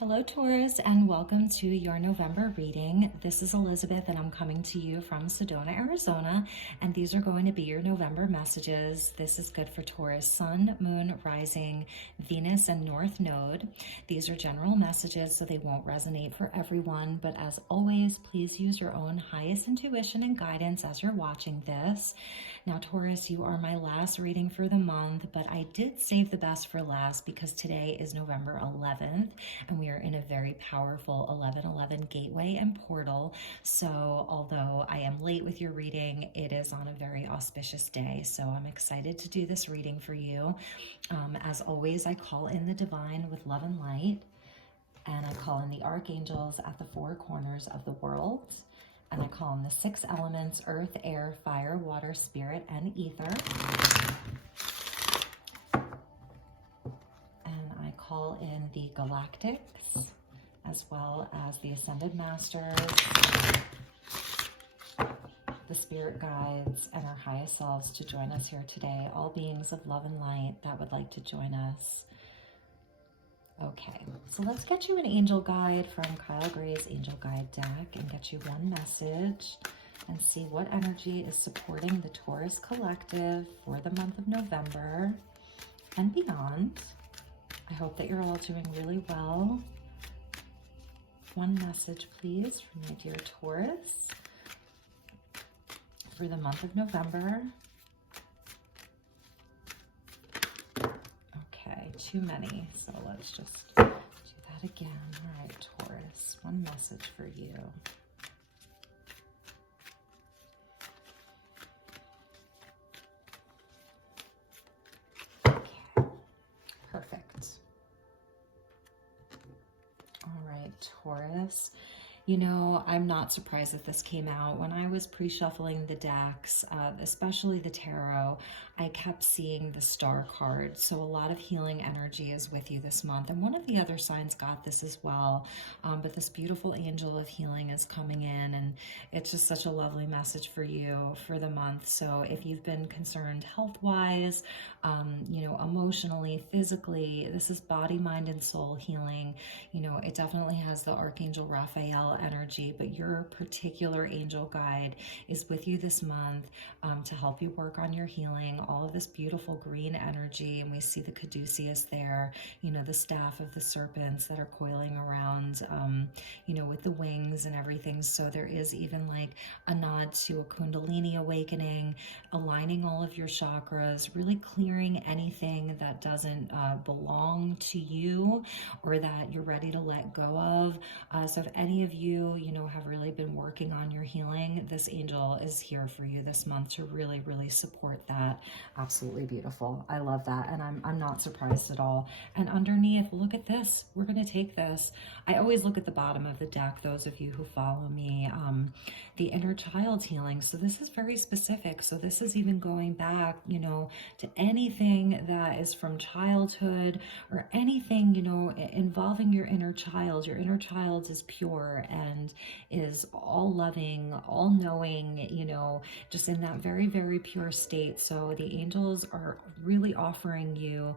Hello Taurus, and welcome to your November reading. This is Elizabeth and I'm coming to you from Sedona, Arizona, and these are going to be your November messages. This is good for Taurus, Sun, Moon, Rising, Venus, and North Node. These are general messages, so they won't resonate for everyone, but as always, please use your own highest intuition and guidance as you're watching this. Now Taurus, you are my last reading for the month, but I did save the best for last because today is November 11th, and we are in a very powerful 1111 gateway and portal. So although I am late with your reading, it is on a very auspicious day. So I'm excited to do this reading for you. As always, I call in the divine with love and light, and I call in the archangels at the four corners of the world. And I call in the six elements: earth, air, fire, water, spirit, and ether. Call in the galactics, as well as the ascended masters, the spirit guides, and our highest selves to join us here today. All beings of love and light that would like to join us. Okay, so let's get you an angel guide from Kyle Gray's Angel Guide deck and get you one message and see what energy is supporting the Taurus collective for the month of November and beyond. I hope that you're all doing really well. One message, please, from my dear Taurus for the month of November. Okay, too many, so let's just do that again. All right, Taurus, one message for you. Taurus. You know, I'm not surprised that this came out. When I was pre-shuffling the decks, especially the tarot, I kept seeing the star card. So a lot of healing energy is with you this month. And one of the other signs got this as well. But this beautiful angel of healing is coming in, and it's just such a lovely message for you for the month. So if you've been concerned health-wise, you know, emotionally, physically, this is body, mind, and soul healing. You know, it definitely has the Archangel Raphael energy, but your particular angel guide is with you this month to help you work on your healing. All of this beautiful green energy, and we see the caduceus there, you know, the staff of the serpents that are coiling around, you know, with the wings and everything. So there is even like a nod to a Kundalini awakening, aligning all of your chakras, really clearing anything that doesn't belong to you or that you're ready to let go of. So if any of you, you know, have really been working on your healing, this angel is here for you this month to really, really support that. Absolutely beautiful. I love that. And I'm not surprised at all. And underneath, look at this. We're going to take this. I always look at the bottom of the deck, those of you who follow me, the inner child healing. So this is very specific. So this is even going back, you know, to anything that is from childhood or anything, you know, involving your inner child. Your inner child is pure and is all loving, all knowing, you know, just in that very, very pure state. So the angels are really offering you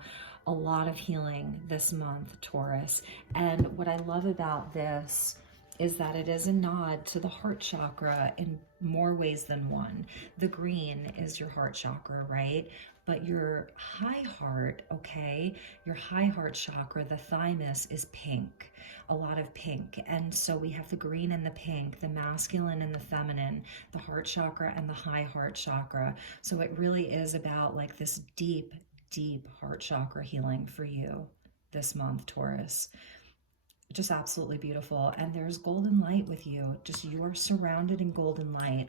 a lot of healing this month, Taurus. And what I love about this is that it is a nod to the heart chakra in more ways than one. The green is your heart chakra, right? But your high heart, okay, your high heart chakra, the thymus, is pink, a lot of pink. And so we have the green and the pink, the masculine and the feminine, the heart chakra and the high heart chakra. So it really is about like this deep, deep heart chakra healing for you this month, Taurus. Just absolutely beautiful. And there's golden light with you. Just you are surrounded in golden light.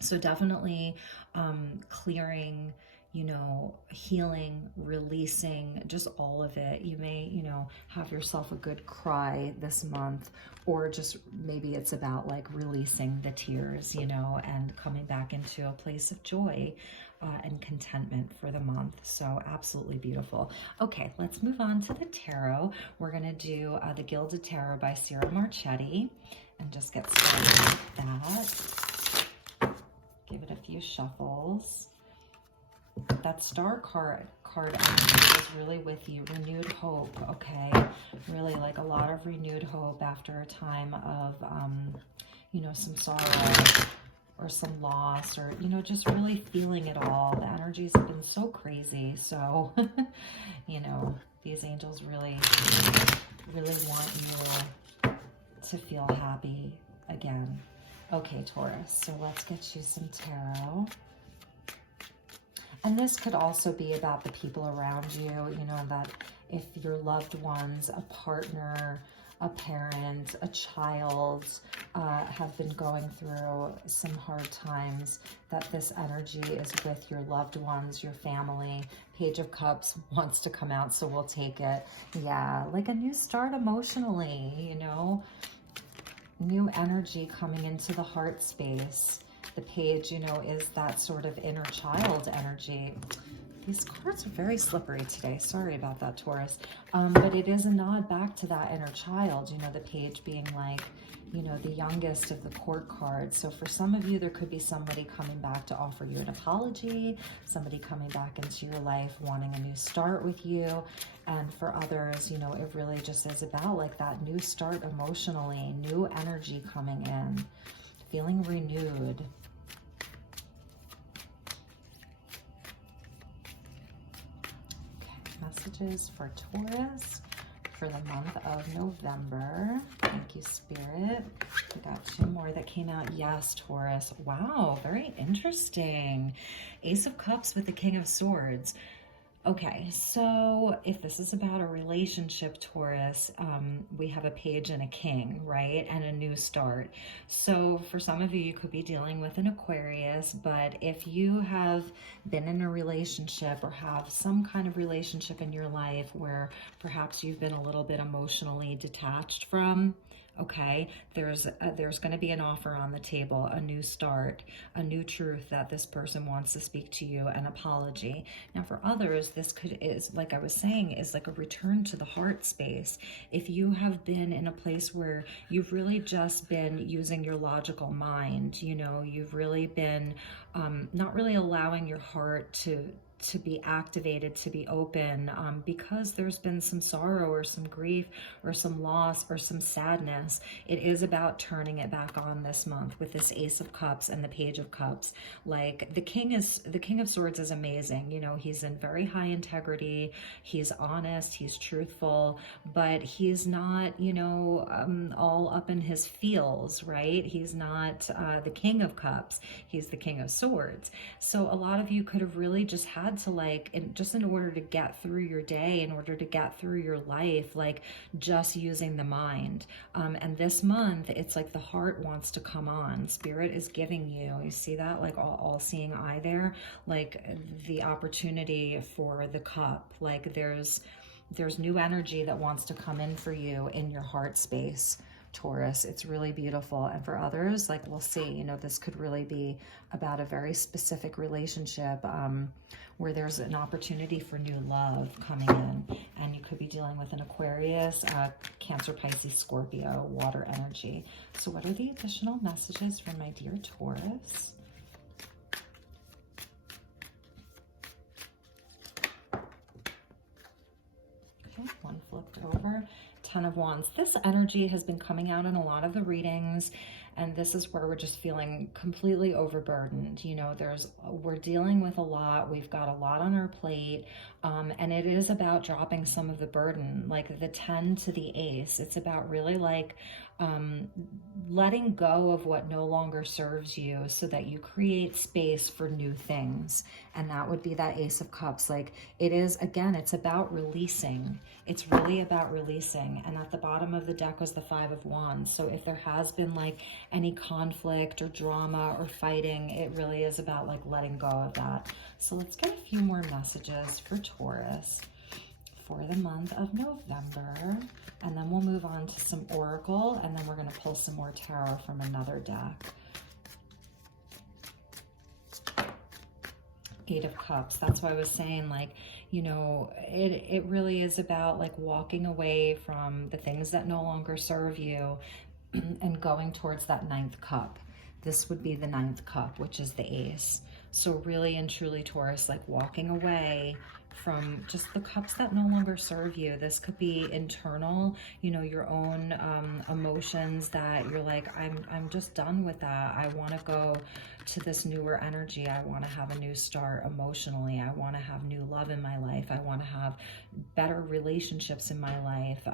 So definitely clearing, you know, healing, releasing, just all of it. You may, you know, have yourself a good cry this month, or just maybe it's about like releasing the tears, you know, and coming back into a place of joy and contentment for the month. So absolutely beautiful. Okay, let's move on to the tarot. We're going to do the Gilded Tarot by Sarah Marchetti and just get started with that. Give it a few shuffles. That star card card energy is really with you. Renewed hope, okay? Really like a lot of renewed hope after a time of, you know, some sorrow or some loss, or, you know, just really feeling it all. The energies have been so crazy. So, you know, these angels really, really want you to feel happy again. Okay, Taurus, so let's get you some tarot. And this could also be about the people around you, you know, that if your loved ones, a partner, a parent, a child have been going through some hard times, that this energy is with your loved ones, your family. Page of Cups wants to come out, so we'll take it. Yeah, like a new start emotionally, you know, new energy coming into the heart space. The page, you know, is that sort of inner child energy. These cards are very slippery today. Sorry about that, Taurus. But it is a nod back to that inner child, you know, the page being like, you know, the youngest of the court cards. So for some of you, there could be somebody coming back to offer you an apology, somebody coming back into your life wanting a new start with you. And for others, you know, it really just is about like that new start emotionally, new energy coming in, feeling renewed. Messages for Taurus for the month of November. Thank you, Spirit. We got two more that came out. Yes, Taurus. Wow, very interesting. Ace of Cups with the King of Swords. Okay, so if this is about a relationship, Taurus, we have a page and a king, right? And a new start. So for some of you, you could be dealing with an Aquarius, but if you have been in a relationship or have some kind of relationship in your life where perhaps you've been a little bit emotionally detached from, okay, there's going to be an offer on the table, a new start, a new truth that this person wants to speak to you, an apology. Now for others, this is like I was saying, is like a return to the heart space. If you have been in a place where you've really just been using your logical mind, you know, you've really been not really allowing your heart to be activated, to be open, because there's been some sorrow or some grief or some loss or some sadness. It is about turning it back on this month with this Ace of Cups and the Page of Cups. Like the King of Swords is amazing. You know, he's in very high integrity. He's honest. He's truthful, but he's not, you know, all up in his feels, right? He's not the King of Cups. He's the King of Swords. So a lot of you could have really just had to, like, just in order to get through your day, in order to get through your life, like just using the mind. And this month, it's like the heart wants to come on. Spirit is giving you see that, like all-seeing eye there, like the opportunity for the cup. Like there's new energy that wants to come in for you in your heart space, Taurus. It's really beautiful. And for others, like we'll see, you know, this could really be about a very specific relationship where there's an opportunity for new love coming in. And you could be dealing with an Aquarius, Cancer, Pisces, Scorpio, water energy. So what are the additional messages for my dear Taurus? Okay, one flipped over. Ten of Wands. This energy has been coming out in a lot of the readings, and this is where we're just feeling completely overburdened. You know, we're dealing with a lot. We've got a lot on our plate, and it is about dropping some of the burden, like the 10 to the Ace. It's about really like letting go of what no longer serves you so that you create space for new things. And that would be that Ace of Cups. Like it is, again, it's about releasing. It's really about releasing. And at the bottom of the deck was the Five of Wands. So if there has been like any conflict or drama or fighting, it really is about like letting go of that. So let's get a few more messages for Taurus for the month of November, and then we'll move on to some oracle, and then we're going to pull some more tarot from another deck. Eight of Cups. That's why I was saying, like, you know, it really is about like walking away from the things that no longer serve you and going towards that ninth cup. This would be the ninth cup, which is the Ace. So really and truly, Taurus, like walking away from just the cups that no longer serve you. This could be internal, you know, your own emotions that you're like, I'm just done with that. I want to go to this newer energy. I want to have a new start emotionally. I want to have new love in my life. I want to have better relationships in my life.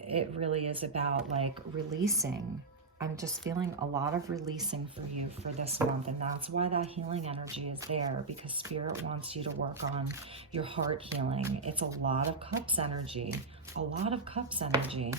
It really is about like releasing. I'm just feeling a lot of releasing for you for this month, and that's why that healing energy is there, because Spirit wants you to work on your heart healing. It's a lot of cups energy, a lot of cups energy.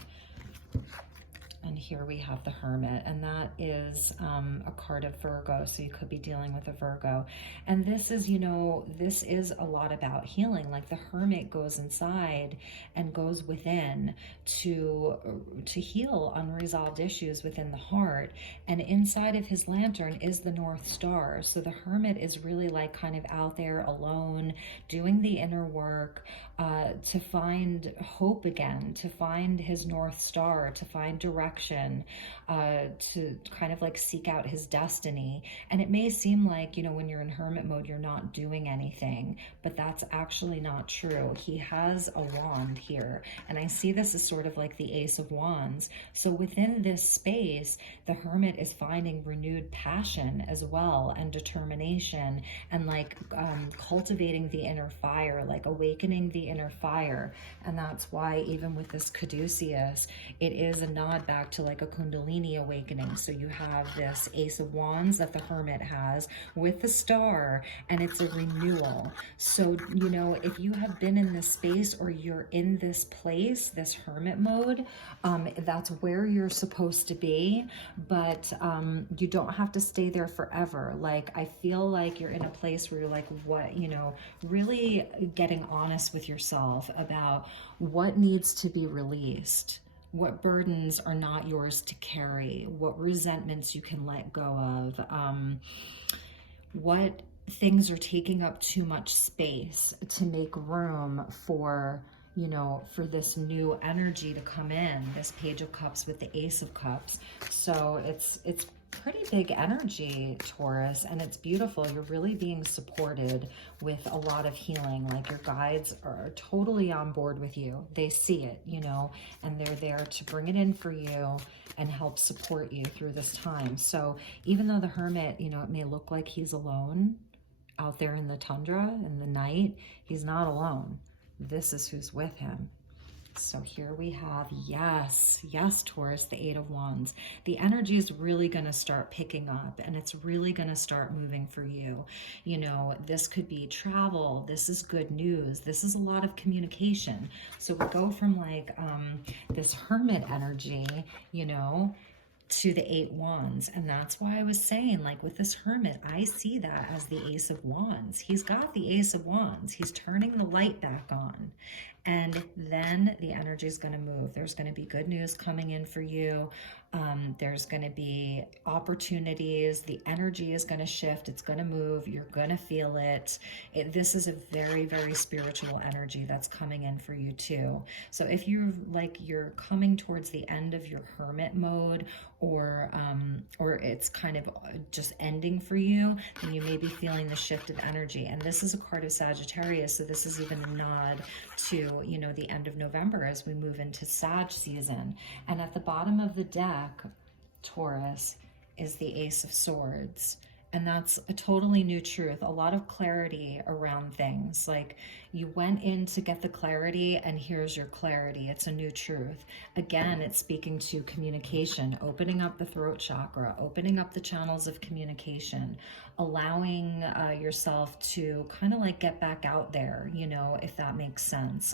And here we have the Hermit, and that is a card of Virgo, so you could be dealing with a Virgo. And this is, you know, this is a lot about healing. Like the Hermit goes inside and goes within to heal unresolved issues within the heart. And inside of his lantern is the North Star. So the Hermit is really like kind of out there alone, doing the inner work, to find hope again, to find his North Star, to find direction, to kind of like seek out his destiny. And it may seem like, you know, when you're in hermit mode, you're not doing anything, but that's actually not true. He has a wand here, and I see this as sort of like the Ace of Wands. So within this space, the Hermit is finding renewed passion as well, and determination, and like cultivating the inner fire, like awakening the inner fire. And that's why even with this caduceus, it is a nod back to like a Kundalini awakening. So you have this Ace of Wands that the Hermit has with the star, and it's a renewal. So, you know, if you have been in this space, or you're in this place, this hermit mode, that's where you're supposed to be, but you don't have to stay there forever. Like, I feel like you're in a place where you're like, what, you know, really getting honest with yourself about what needs to be released, what burdens are not yours to carry, what resentments you can let go of, what things are taking up too much space, to make room for, you know, for this new energy to come in, this Page of Cups with the Ace of Cups. So it's pretty big energy, Taurus, and it's beautiful. You're really being supported with a lot of healing. Like your guides are totally on board with you. They see it, you know, and they're there to bring it in for you and help support you through this time. So even though the Hermit, you know, it may look like he's alone out there in the tundra in the night, he's not alone. This is who's with him. So here we have, yes, Taurus, the Eight of Wands. The energy is really going to start picking up, and it's really going to start moving for you. You know, this could be travel. This is good news. This is a lot of communication. So we go from like this hermit energy, you know, to the Eight Wands. And that's why I was saying, like with this Hermit, I see that as the Ace of Wands. He's got the Ace of Wands. He's turning the light back on. And then the energy is going to move. There's going to be good news coming in for you. There's going to be opportunities. The energy is going to shift. It's going to move. You're going to feel it. This is a very, very spiritual energy that's coming in for you too. So if you're like, you're coming towards the end of your hermit mode, or it's kind of just ending for you, then you may be feeling the shift of energy. And this is a card of Sagittarius, so this is even a nod to, you know, the end of November as we move into Sag season. And at the bottom of the deck, Taurus, is the Ace of Swords. And that's a totally new truth, a lot of clarity around things. Like you went in to get the clarity, and here's your clarity. It's a new truth. Again, it's speaking to communication, opening up the throat chakra, opening up the channels of communication, allowing yourself to kind of like get back out there, you know, if that makes sense.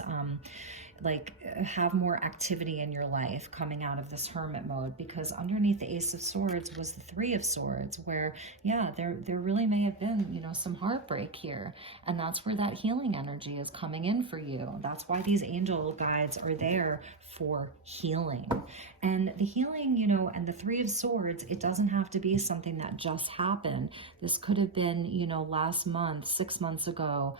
Like have more activity in your life coming out of this hermit mode, because underneath the Ace of Swords was the Three of Swords, where yeah, there really may have been, you know, some heartbreak here, and that's where that healing energy is coming in for you. That's why these angel guides are there, for healing. And the healing, you know, and the Three of Swords, it doesn't have to be something that just happened. This could have been, you know, last month, 6 months ago,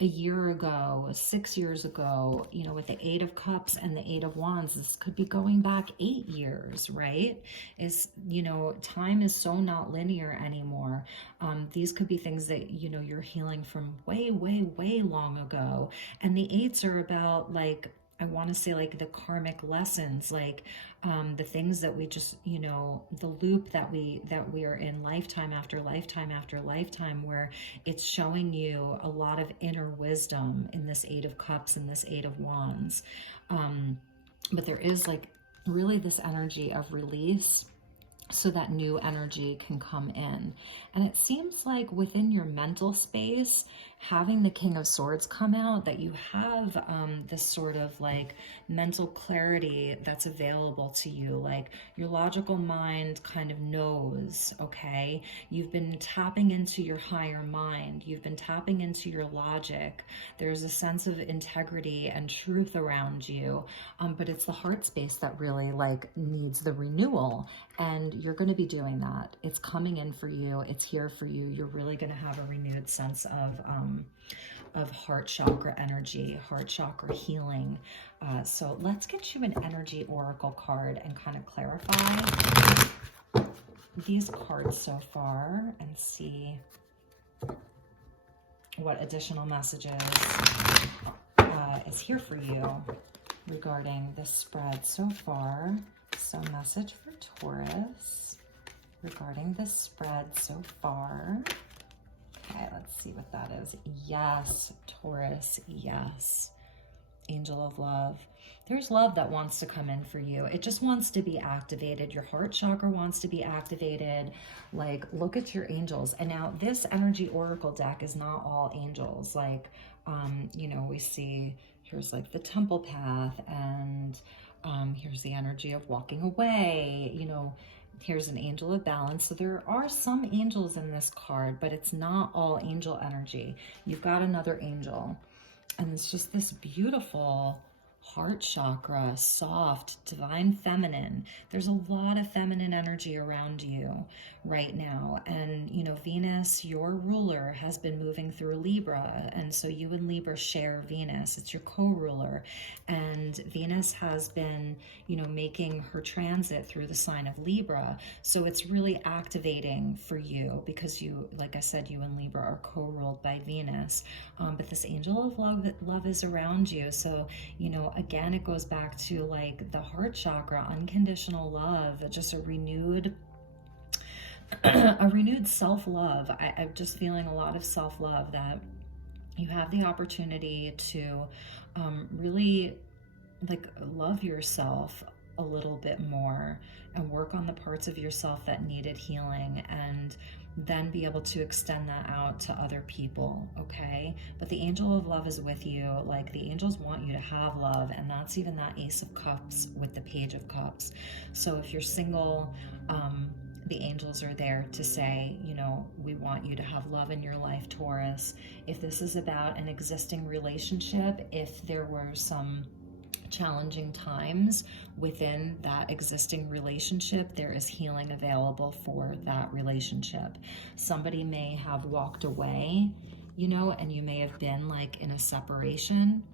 a year ago, 6 years ago, you know, with the Eight of Cups and the Eight of Wands, this could be going back 8 years, right? Is, you know, time is so not linear anymore. These could be things that, you know, you're healing from way, way, way long ago. And the eights are about, like, I want to say, like, the karmic lessons, like the things that we just, you know, the loop that we are in lifetime after lifetime after lifetime, where it's showing you a lot of inner wisdom in this Eight of Cups and this Eight of Wands. But there is, like, really this energy of release, so that new energy can come in. And it seems like within your mental space, having the King of Swords come out, that you have this sort of like mental clarity that's available to you. Like, your logical mind kind of knows, okay? You've been tapping into your higher mind. You've been tapping into your logic. There's a sense of integrity and truth around you. But it's the heart space that really, like, needs the renewal. And you're going to be doing that. It's coming in for you. It's here for you. You're really going to have a renewed sense of heart chakra energy, heart chakra healing. So let's get you an energy oracle card and kind of clarify these cards so far and see what additional messages is here for you regarding this spread so far. So message for Taurus regarding this spread so far. Okay, let's see what that is. Yes, Taurus, yes. Angel of love. There's love that wants to come in for you. It just wants to be activated. Your heart chakra wants to be activated. Like, look at your angels. And now this energy oracle deck is not all angels. Like, you know, we see here's like the temple path, and here's the energy of walking away. You know, here's an angel of balance. So there are some angels in this card, but it's not all angel energy. You've got another angel. And it's just this beautiful heart chakra, soft, divine feminine. There's a lot of feminine energy around you right now. And, you know, Venus, your ruler, has been moving through Libra. And so you and Libra share Venus. It's your co-ruler. And Venus has been, you know, making her transit through the sign of Libra. So it's really activating for you because you, like I said, you and Libra are co-ruled by Venus. But this angel of love is around you. So, you know, again, it goes back to like the heart chakra, unconditional love, just a renewed self-love. I'm just feeling a lot of self-love, that you have the opportunity to really, like, love yourself a little bit more and work on the parts of yourself that needed healing, and then be able to extend that out to other people, okay? But the angel of love is with you. Like, the angels want you to have love, and that's even that Ace of Cups with the Page of Cups. So if you're single, the angels are there to say, you know, we want you to have love in your life, Taurus. If this is about an existing relationship, if there were some challenging times within that existing relationship, there is healing available for that relationship. Somebody may have walked away, you know, and you may have been like in a separation,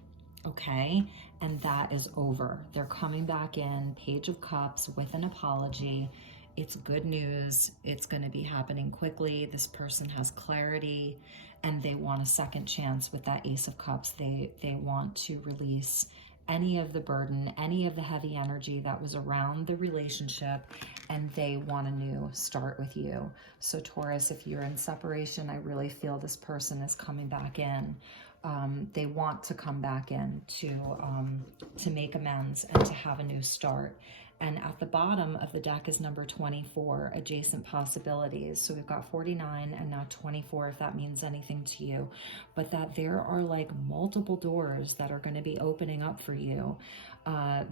okay? And that is over. They're coming back in, Page of Cups, with an apology. It's good news. It's going to be happening quickly. This person has clarity, and they want a second chance with that Ace of Cups. They want to release any of the burden, any of the heavy energy that was around the relationship, and they want a new start with you. So Taurus, if you're in separation, I really feel this person is coming back in. They want to come back in to make amends and to have a new start. And at the bottom of the deck is number 24, adjacent possibilities. So we've got 49 and now 24, if that means anything to you. But that there are like multiple doors that are going to be opening up for you.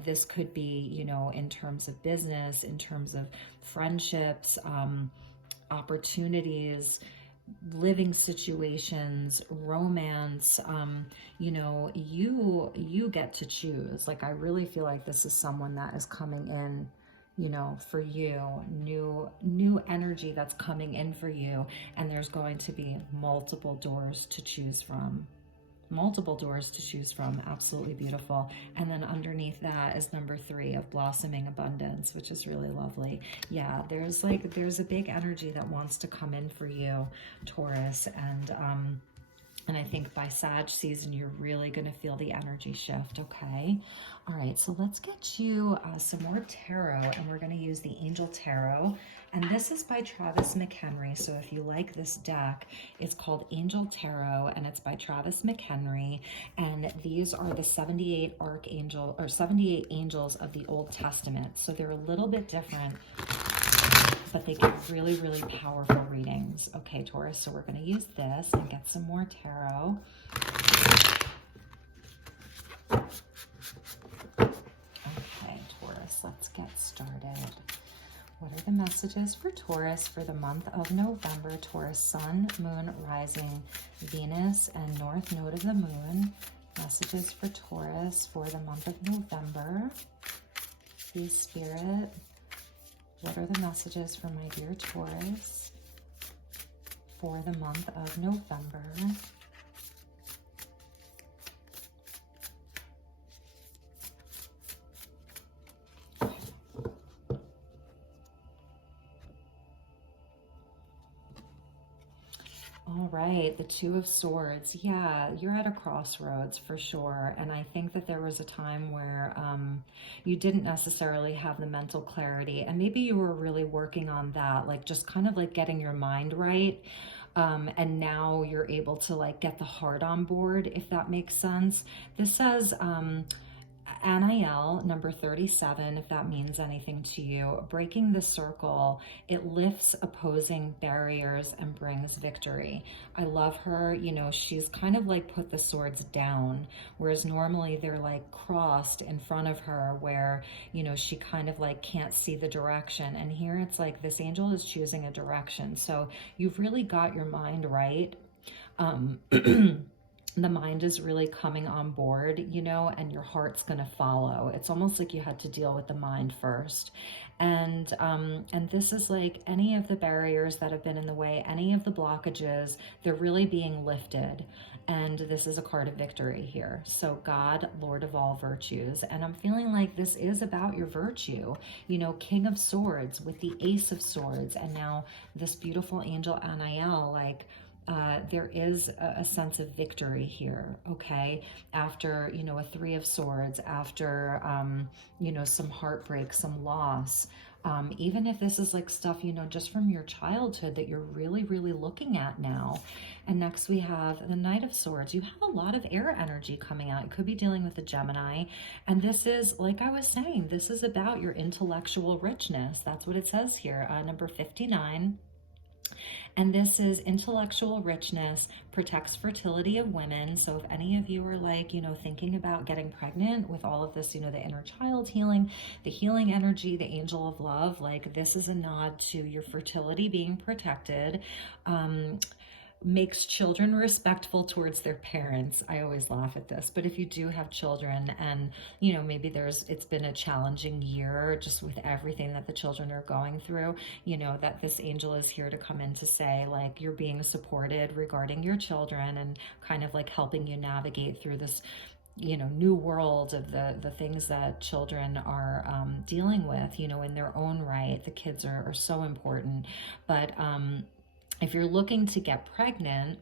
This could be, you know, in terms of business, in terms of friendships, opportunities, living situations, romance. You know, you get to choose. Like, I really feel like this is someone that is coming in, you know, for you, new energy that's coming in for you, and there's going to be multiple doors to choose from. multiple doors to choose from. Absolutely beautiful. And then underneath that is number 3 of blossoming abundance, which is really lovely. Yeah, there's a big energy that wants to come in for you, Taurus, and I think by Sag season, you're really going to feel the energy shift, okay? All right, so let's get you some more tarot, and we're going to use the Angel Tarot. And this is by Travis McHenry. So if you like this deck, it's called Angel Tarot, and it's by Travis McHenry. And these are the 78 archangel, or 78 angels of the Old Testament. So they're a little bit different, but they give really, really powerful readings. Okay, Taurus, so we're going to use this and get some more tarot. Okay, Taurus, let's get started. What are the messages for Taurus for the month of November? Taurus, Sun, Moon, Rising, Venus, and North Node of the Moon. Messages for Taurus for the month of November. Please, Spirit. What are the messages for my dear Taurus for the month of November? All right, the Two of Swords. Yeah, you're at a crossroads for sure. And I think that there was a time where you didn't necessarily have the mental clarity. And maybe you were really working on that, like just kind of like getting your mind right. And now you're able to like get the heart on board, if that makes sense. This says Anael, number 37, if that means anything to you. Breaking the circle, it lifts opposing barriers and brings victory. I love her. You know, she's kind of like put the swords down, whereas normally they're like crossed in front of her where, you know, she kind of like can't see the direction. And here it's like this angel is choosing a direction. So you've really got your mind right. The mind is really coming on board, you know, and your heart's going to follow. It's almost like you had to deal with the mind first. And this is like any of the barriers that have been in the way, any of the blockages, they're really being lifted. And this is a card of victory here. So God, Lord of all virtues. And I'm feeling like this is about your virtue, you know, King of Swords with the Ace of Swords. And now this beautiful angel Anael, like, there is a sense of victory here, okay? After, you know, a 3 of Swords, after, you know, some heartbreak, some loss, even if this is like stuff, you know, just from your childhood that you're really, really looking at now. And next we have the Knight of Swords. You have a lot of air energy coming out. You could be dealing with a Gemini. And this is, like I was saying, this is about your intellectual richness. That's what it says here, number 59. And this is intellectual richness, protects fertility of women. So if any of you are like, you know, thinking about getting pregnant with all of this, you know, the inner child healing, the healing energy, the angel of love, like this is a nod to your fertility being protected. Makes children respectful towards their parents. I always laugh at this, but if you do have children and, you know, maybe it's been a challenging year just with everything that the children are going through, you know, that this angel is here to come in to say, like, you're being supported regarding your children and kind of like helping you navigate through this, you know, new world of the things that children are dealing with, you know, in their own right. The kids are so important. But, if you're looking to get pregnant,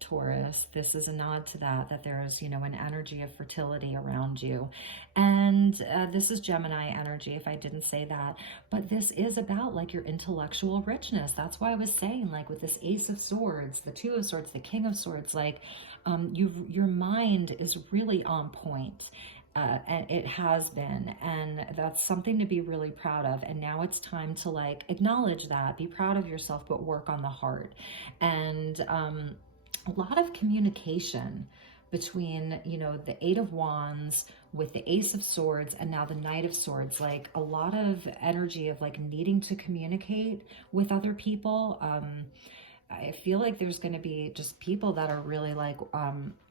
Taurus, this is a nod to that there's, you know, an energy of fertility around you. And this is Gemini energy, if I didn't say that. But this is about like your intellectual richness. That's why I was saying, like with this Ace of Swords, the 2 of Swords, the King of Swords, like your mind is really on point. And it has been, and that's something to be really proud of. And now it's time to like acknowledge that, be proud of yourself, but work on the heart. And a lot of communication between, you know, the 8 of Wands with the Ace of Swords and now the Knight of Swords, like a lot of energy of like needing to communicate with other people. I feel like there's going to be just people that are really like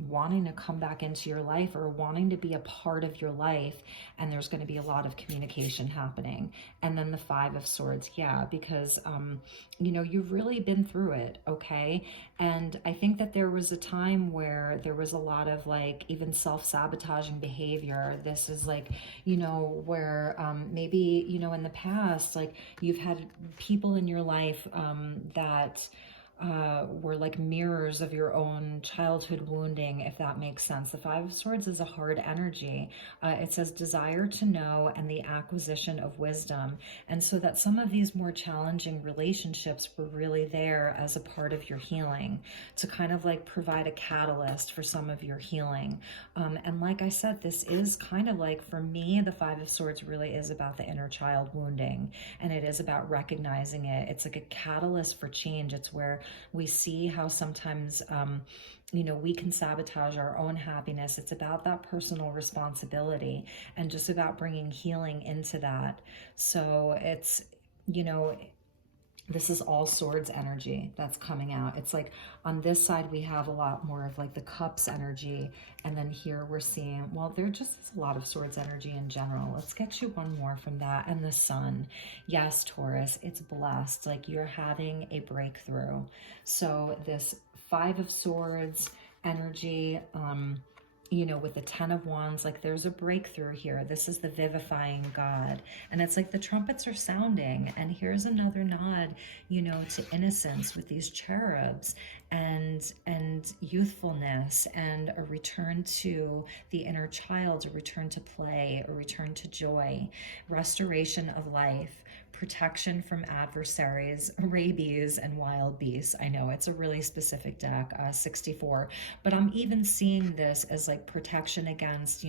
wanting to come back into your life or wanting to be a part of your life. And there's going to be a lot of communication happening. And then the Five of Swords, yeah, because, you've really been through it, okay? And I think that there was a time where there was a lot of like even self-sabotaging behavior. This is like, where maybe, in the past, like you've had people in your life that were like mirrors of your own childhood wounding, if that makes sense. The Five of Swords is a hard energy. It says desire to know and the acquisition of wisdom. And so that some of these more challenging relationships were really there as a part of your healing to kind of like provide a catalyst for some of your healing. And like I said, this is kind of like, for me, the Five of Swords really is about the inner child wounding, and it is about recognizing it. It's like a catalyst for change. It's where we see how sometimes we can sabotage our own happiness. It's about that personal responsibility and just about bringing healing into that. So it's, this is all swords energy that's coming out. It's like on this side we have a lot more of like the cups energy, and then here we're seeing, well, there just is a lot of swords energy in general. Let's get you one more from that. And the sun. Yes, Taurus, it's blessed. Like you're having a breakthrough. So this Five of Swords energy, with the Ten of Wands, like there's a breakthrough here. This is the vivifying God. And it's like the trumpets are sounding. And here's another nod, to innocence with these cherubs and youthfulness and a return to the inner child, a return to play, a return to joy, restoration of life, protection from adversaries, rabies, and wild beasts. I know it's a really specific deck, 64, but I'm even seeing this as like protection against,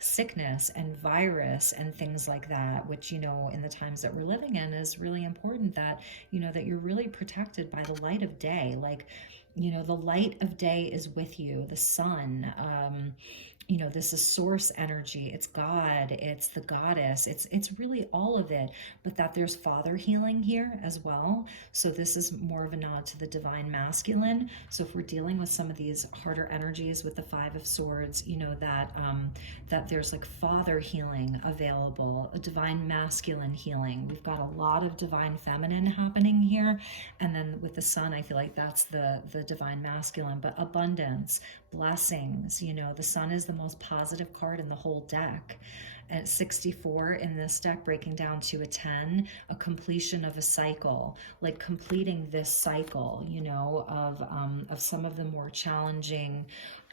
sickness and virus and things like that, which, in the times that we're living in is really important that, that you're really protected by the light of day. Like, the light of day is with you, the sun, this is source energy. It's God, it's the goddess. It's really all of it, but that there's father healing here as well. So this is more of a nod to the divine masculine. So if we're dealing with some of these harder energies with the Five of Swords, that there's like father healing available, a divine masculine healing. We've got a lot of divine feminine happening here. And then with the sun, I feel like that's the divine masculine, but abundance, blessings, the sun is the most positive card in the whole deck. At 64 in this deck, breaking down to a 10, a completion of a cycle, like completing this cycle, of some of the more challenging.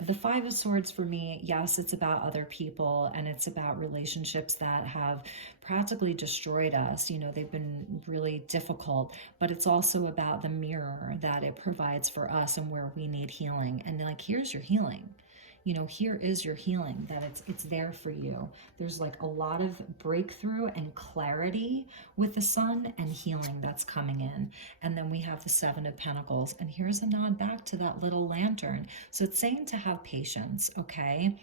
The Five of Swords for me, yes, it's about other people and it's about relationships that have practically destroyed us. They've been really difficult, but it's also about the mirror that it provides for us and where we need healing. And like, here's your healing. Here is your healing, that it's there for you. There's like a lot of breakthrough and clarity with the sun and healing that's coming in. And then we have the Seven of Pentacles. And here's a nod back to that little lantern. So it's saying to have patience, okay?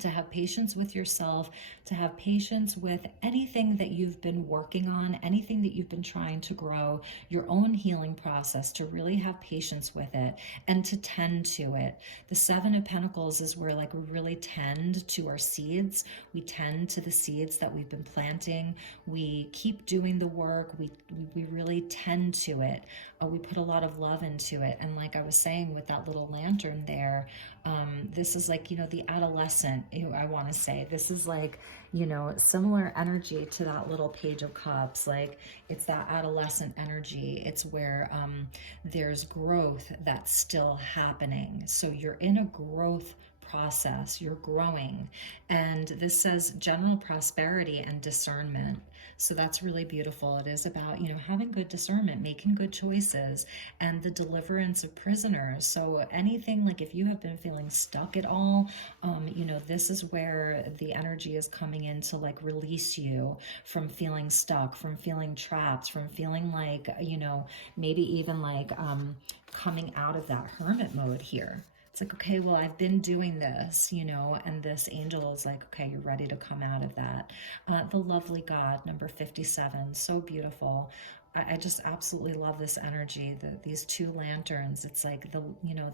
To have patience with yourself, to have patience with anything that you've been working on, anything that you've been trying to grow, your own healing process, to really have patience with it and to tend to it. The Seven of Pentacles is where like we really tend to our seeds. We tend to the seeds that we've been planting. We keep doing the work. We really tend to it. We put a lot of love into it. And like I was saying with that little lantern there, this is like, the adolescent, I want to say. This is like, similar energy to that little Page of Cups. Like it's that adolescent energy. It's where there's growth that's still happening. So you're in a growth process, you're growing. And this says general prosperity and discernment. So that's really beautiful. It is about, having good discernment, making good choices, and the deliverance of prisoners. So anything, like if you have been feeling stuck at all, this is where the energy is coming in to like release you from feeling stuck, from feeling trapped, from feeling like, maybe even like coming out of that hermit mode here. It's like, okay, well, I've been doing this, and this angel is like, okay, you're ready to come out of that. The lovely God, number 57, so beautiful. I just absolutely love this energy. These two lanterns. It's like the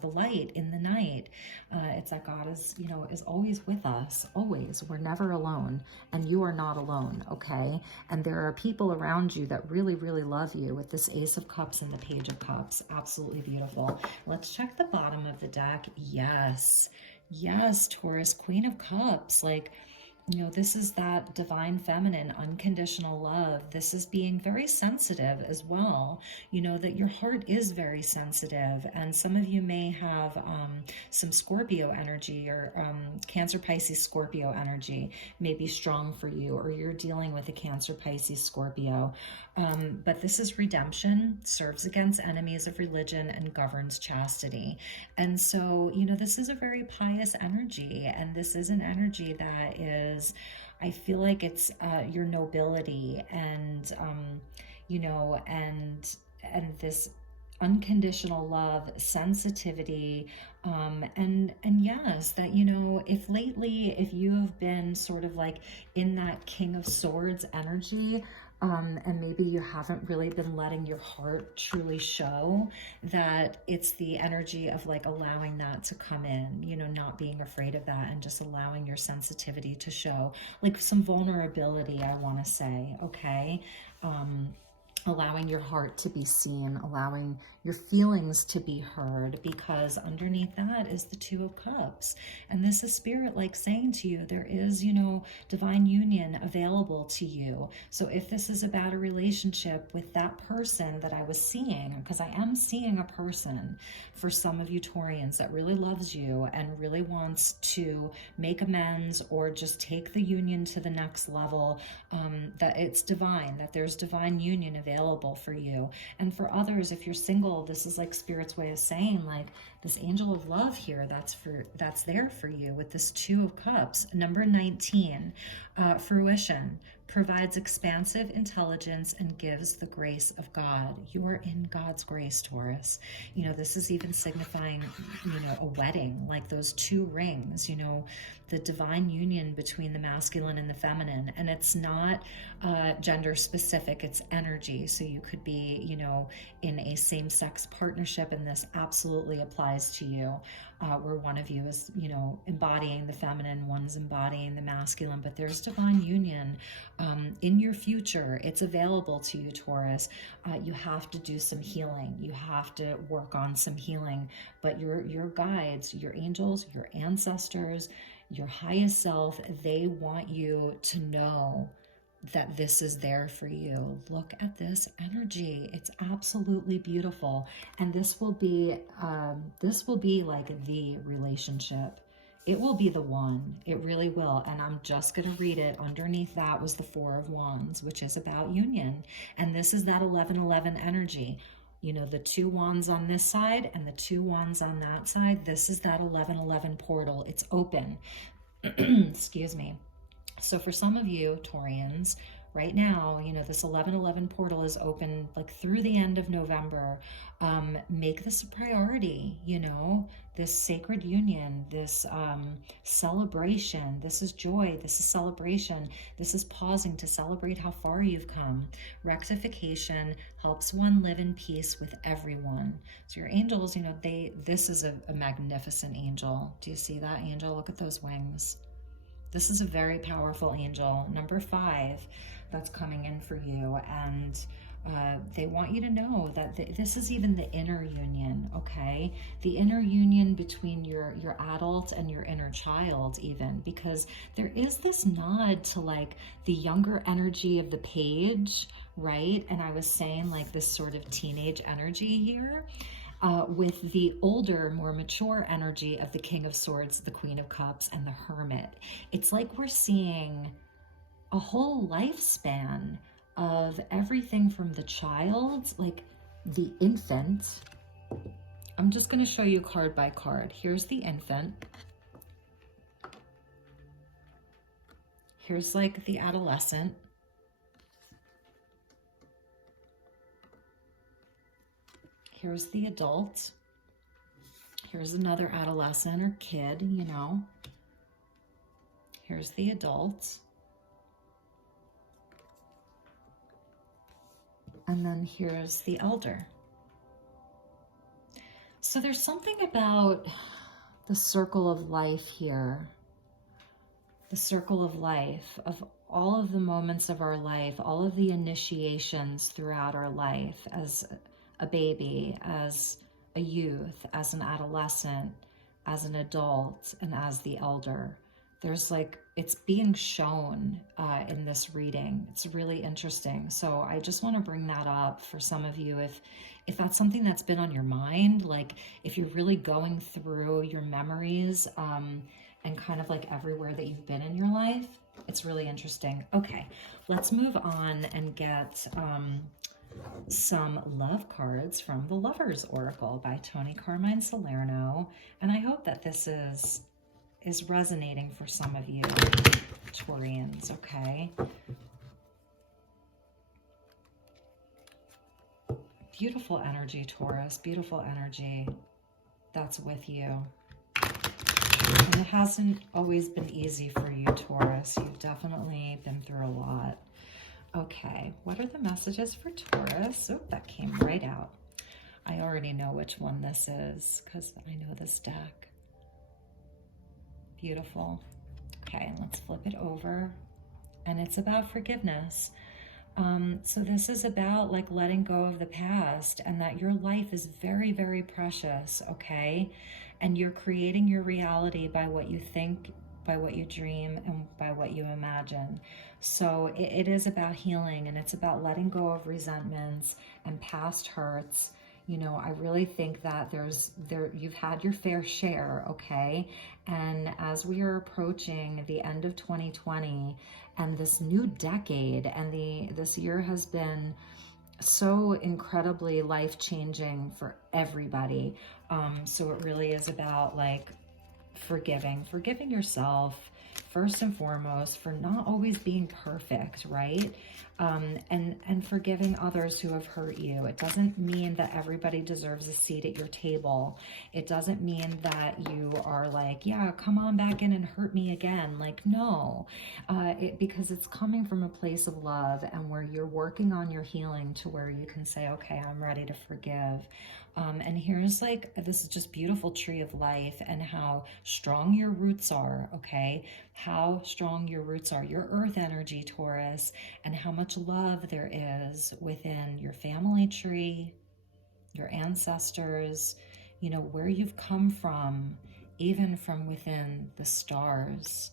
light in the night. It's like God is, is always with us. Always. We're never alone, and you are not alone. Okay. And there are people around you that really, really love you. With this Ace of Cups and the Page of Cups, absolutely beautiful. Let's check the bottom of the deck. Yes, yes, Taurus, Queen of Cups, like. This is that divine feminine, unconditional love. This is being very sensitive as well. That your heart is very sensitive. And some of you may have some Scorpio energy or Cancer, Pisces, Scorpio energy may be strong for you, or you're dealing with a Cancer, Pisces, Scorpio. But this is redemption, serves against enemies of religion, and governs chastity. And so, this is a very pious energy. And this is an energy that is, I feel like it's your nobility and, and this unconditional love, sensitivity, and yes, that, if lately, if you have been sort of like in that King of Swords energy, and maybe you haven't really been letting your heart truly show, that it's the energy of like allowing that to come in, not being afraid of that, and just allowing your sensitivity to show, like some vulnerability, I want to say, okay? Allowing your heart to be seen, allowing your feelings to be heard, because underneath that is the Two of Cups. And this is Spirit like saying to you, there is, divine union available to you. So if this is about a relationship with that person that I was seeing, because I am seeing a person for some of you Taurians that really loves you and really wants to make amends or just take the union to the next level, that it's divine, that there's divine union available for you. And for others, if you're single, this is like Spirit's way of saying, like, this angel of love here, that's there for you with this Two of Cups. Number 19, fruition, provides expansive intelligence and gives the grace of God. You are in God's grace, Taurus. This is even signifying, a wedding, like those two rings, the divine union between the masculine and the feminine. And it's not gender specific, it's energy. So you could be, in a same-sex partnership, and this absolutely applies to you, where one of you is, embodying the feminine, one's embodying the masculine, but there's divine union in your future. It's available to you, Taurus. You have to do some healing. You have to work on some healing, but your guides, your angels, your ancestors, your highest self, they want you to know that this is there for you. Look at this energy. It's absolutely beautiful. And this will be like the relationship. It will be the one. It really will. And I'm just going to read it. Underneath that was the Four of Wands, which is about union. And this is that 1111 energy. The two wands on this side and the two wands on that side. This is that 1111 portal. It's open. Excuse me. So for some of you Taurians, right now, this 1111 portal is open like through the end of November. Make this a priority, this sacred union, this celebration. This is joy. This is celebration. This is pausing to celebrate how far you've come. Rectification helps one live in peace with everyone. So your angels, this is a magnificent angel. Do you see that angel? Look at those wings. This is a very powerful angel, number 5, that's coming in for you. And they want you to know that this is even the inner union, okay? The inner union between your adult and your inner child even, because there is this nod to like the younger energy of the page, right? And I was saying like this sort of teenage energy here. With the older, more mature energy of the King of Swords, the Queen of Cups, and the Hermit. It's like we're seeing a whole lifespan of everything from the child, like the infant. I'm just going to show you card by card. Here's the infant. Here's like the adolescent. Here's the adult. Here's another adolescent or kid, Here's the adult. And then here's the Elder. So there's something about the circle of life here. The circle of life, of all of the moments of our life, all of the initiations throughout our life as a baby, as a youth, as an adolescent, as an adult, and as the elder. There's like, it's being shown in this reading. It's really interesting. So I just want to bring that up for some of you if that's something that's been on your mind, like if you're really going through your memories and kind of like everywhere that you've been in your life. It's really interesting. Okay, let's move on and get some love cards from the Lover's Oracle by Tony Carmine Salerno. And I hope that this is resonating for some of you Taurians, okay? Beautiful energy, Taurus, beautiful energy that's with you. And it hasn't always been easy for you, Taurus. You've definitely been through a lot. Okay, what are the messages for Taurus? Oh, that came right out. I already know which one this is because I know this deck. Beautiful. Okay, let's flip it over. And it's about forgiveness. So this is about like letting go of the past and that your life is very, very precious, okay? And you're creating your reality by what you think, by what you dream, and by what you imagine. So it is about healing, and it's about letting go of resentments and past hurts. You know, I really think that you've had your fair share, okay? And as we are approaching the end of 2020 and this new decade, and this year has been so incredibly life-changing for everybody. So it really is about like forgiving yourself first and foremost for not always being perfect, right? And forgiving others who have hurt you. It doesn't mean that everybody deserves a seat at your table. It doesn't mean that you are like, yeah, come on back in and hurt me again. Like, no, because it's coming from a place of love and where you're working on your healing to where you can say, okay, I'm ready to forgive. And here's like, this is just beautiful tree of life and how strong your roots are, okay? How strong your roots are, your earth energy, Taurus, and how much love there is within your family tree, your ancestors, you know, where you've come from, even from within the stars.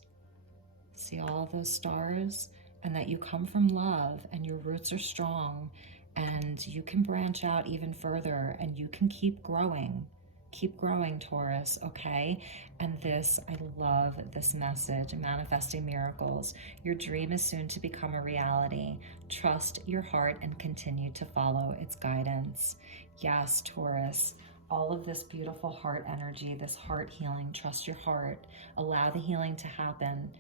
See all of those stars? And that you come from love and your roots are strong. And you can branch out even further and you can keep growing. Keep growing, Taurus, okay? And this, I love this message, manifesting miracles. Your dream is soon to become a reality. Trust your heart and continue to follow its guidance. Yes, Taurus, all of this beautiful heart energy, this heart healing, trust your heart. Allow the healing to happen.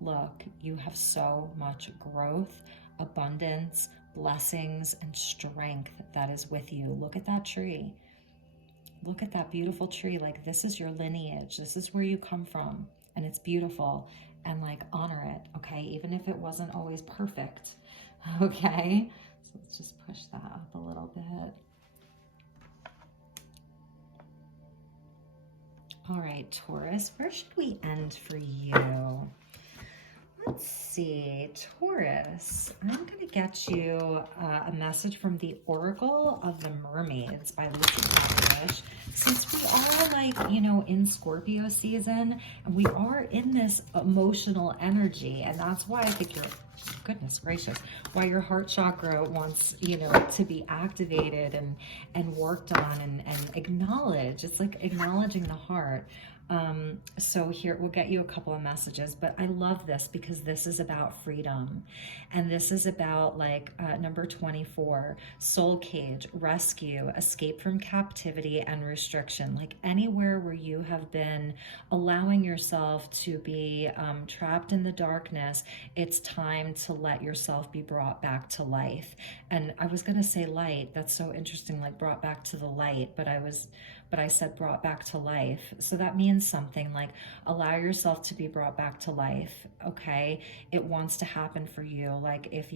Look, you have so much growth, abundance, blessings, and strength that is with you. Look at that tree. Look at that beautiful tree. Like, this is your lineage. This is where you come from. And it's beautiful. And like, honor it, okay? Even if it wasn't always perfect, okay? So let's just push that up a little bit. All right, Taurus, where should we end for you? Let's see, Taurus, I'm going to get you a message from the Oracle of the Mermaids by Lucy Blackfish. Since we are like, you know, in Scorpio season, and we are in this emotional energy, and that's why I think goodness gracious, why your heart chakra wants, you know, to be activated and worked on and acknowledged. It's like acknowledging the heart. So here, we'll get you a couple of messages, but I love this because this is about freedom. And this is about like number 24, soul cage, rescue, escape from captivity and restriction. Like anywhere where you have been allowing yourself to be trapped in the darkness, it's time to let yourself be brought back to life. And I was going to say light. That's so interesting, like brought back to the light, but I said brought back to life. So that means experience something, like allow yourself to be brought back to life, okay? It wants to happen for you. Like if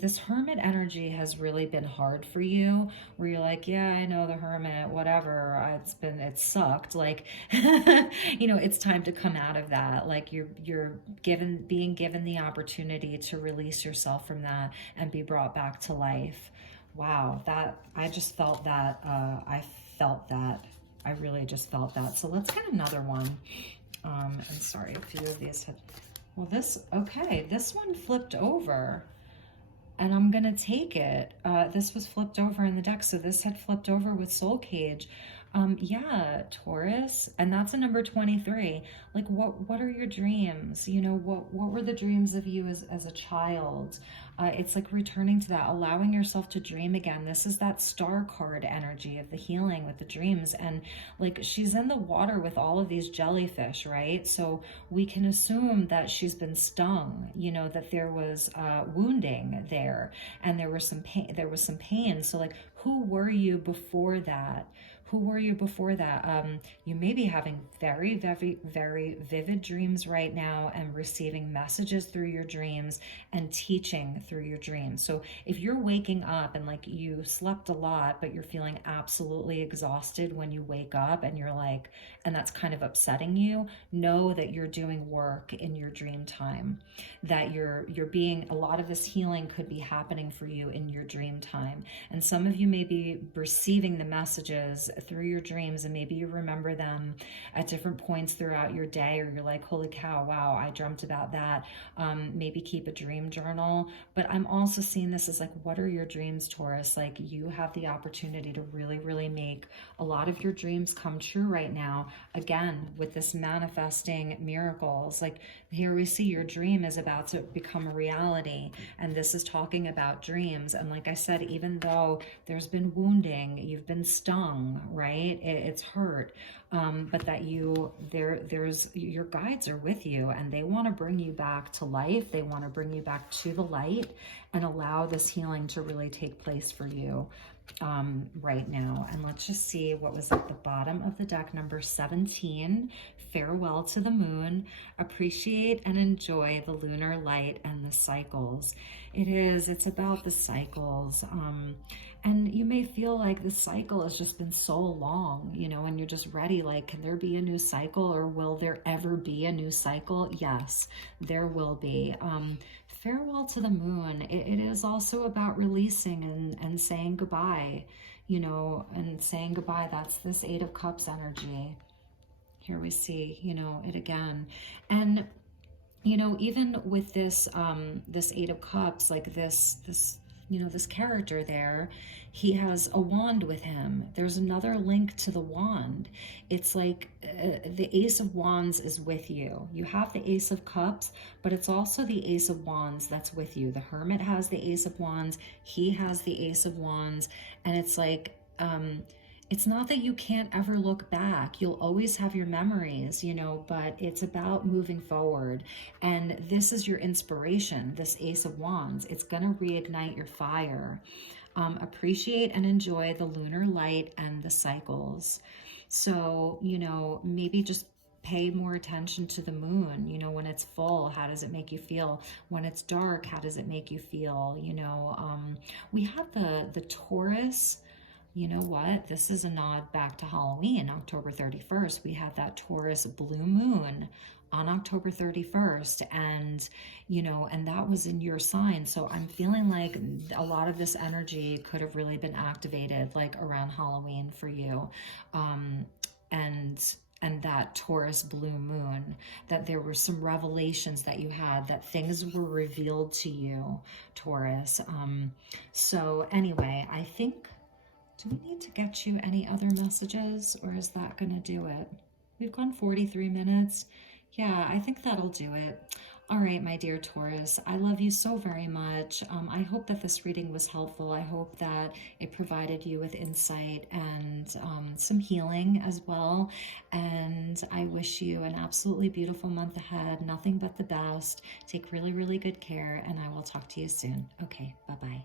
this hermit energy has really been hard for you, where you're like, yeah, I know the hermit, whatever, it sucked. Like, it's time to come out of that. Like being given the opportunity to release yourself from that and be brought back to life. Wow, I just felt that. I felt that. I really just felt that. So let's get another one. And sorry, a few of these had. Well, this one flipped over, and I'm gonna take it. This was flipped over in the deck, so this had flipped over with Soul Cage. Yeah, Taurus, and that's a number 23. Like, what are your dreams? What were the dreams of you as a child? It's like returning to that, allowing yourself to dream again. This is that star card energy of the healing with the dreams. And like, she's in the water with all of these jellyfish, right? So we can assume that she's been stung, that there was wounding there, and there was some pain. So like, who were you before that? Who were you before that? You may be having very, very, very vivid dreams right now, and receiving messages through your dreams and teaching through your dreams. So if you're waking up and like you slept a lot, but you're feeling absolutely exhausted when you wake up, and you're like, and that's kind of upsetting you, know that you're doing work in your dream time, that a lot of this healing could be happening for you in your dream time. And some of you may be receiving the messages through your dreams, and maybe you remember them at different points throughout your day, or you're like, holy cow, wow, I dreamt about that. Maybe keep a dream journal. But I'm also seeing this as like, what are your dreams, Taurus? Like, you have the opportunity to really, really make a lot of your dreams come true right now. Again, with this manifesting miracles, like here we see your dream is about to become a reality, and this is talking about dreams. And like I said, even though there's been wounding, you've been stung, right? It's hurt, but that there's your guides are with you, and they want to bring you back to life. They want to bring you back to the light and allow this healing to really take place for you right now. And let's just see what was at the bottom of the deck. Number 17, farewell to the moon. Appreciate and enjoy the lunar light and the cycles. It's about the cycles. And you may feel like the cycle has just been so long, and you're just ready. Like, can there be a new cycle, or will there ever be a new cycle? Yes, there will be. Farewell to the moon. It is also about releasing and saying goodbye, and saying goodbye. That's this Eight of Cups energy. Here we see, it again. And, even with this, this Eight of Cups, like this character there, he has a wand with him. There's another link to the wand. It's like the Ace of Wands is with you. You have the Ace of Cups, but it's also the Ace of Wands that's with you. The Hermit has the Ace of Wands. He has the Ace of Wands. And it's like, it's not that you can't ever look back. You'll always have your memories, but it's about moving forward. And this is your inspiration, this Ace of Wands. It's going to reignite your fire. Appreciate and enjoy the lunar light and the cycles. So, maybe just pay more attention to the moon. When it's full, how does it make you feel? When it's dark, how does it make you feel? We have the Taurus. You know what? This is a nod back to Halloween, October 31st. We had that Taurus blue moon on October 31st, and and that was in your sign. So I'm feeling like a lot of this energy could have really been activated like around Halloween for you. And that Taurus blue moon, that there were some revelations that you had, that things were revealed to you, Taurus. So anyway, I think, do we need to get you any other messages, or is that going to do it? We've gone 43 minutes. Yeah, I think that'll do it. All right, my dear Taurus, I love you so very much. I hope that this reading was helpful. I hope that it provided you with insight and some healing as well. And I wish you an absolutely beautiful month ahead. Nothing but the best. Take really, really good care, and I will talk to you soon. Okay, bye-bye.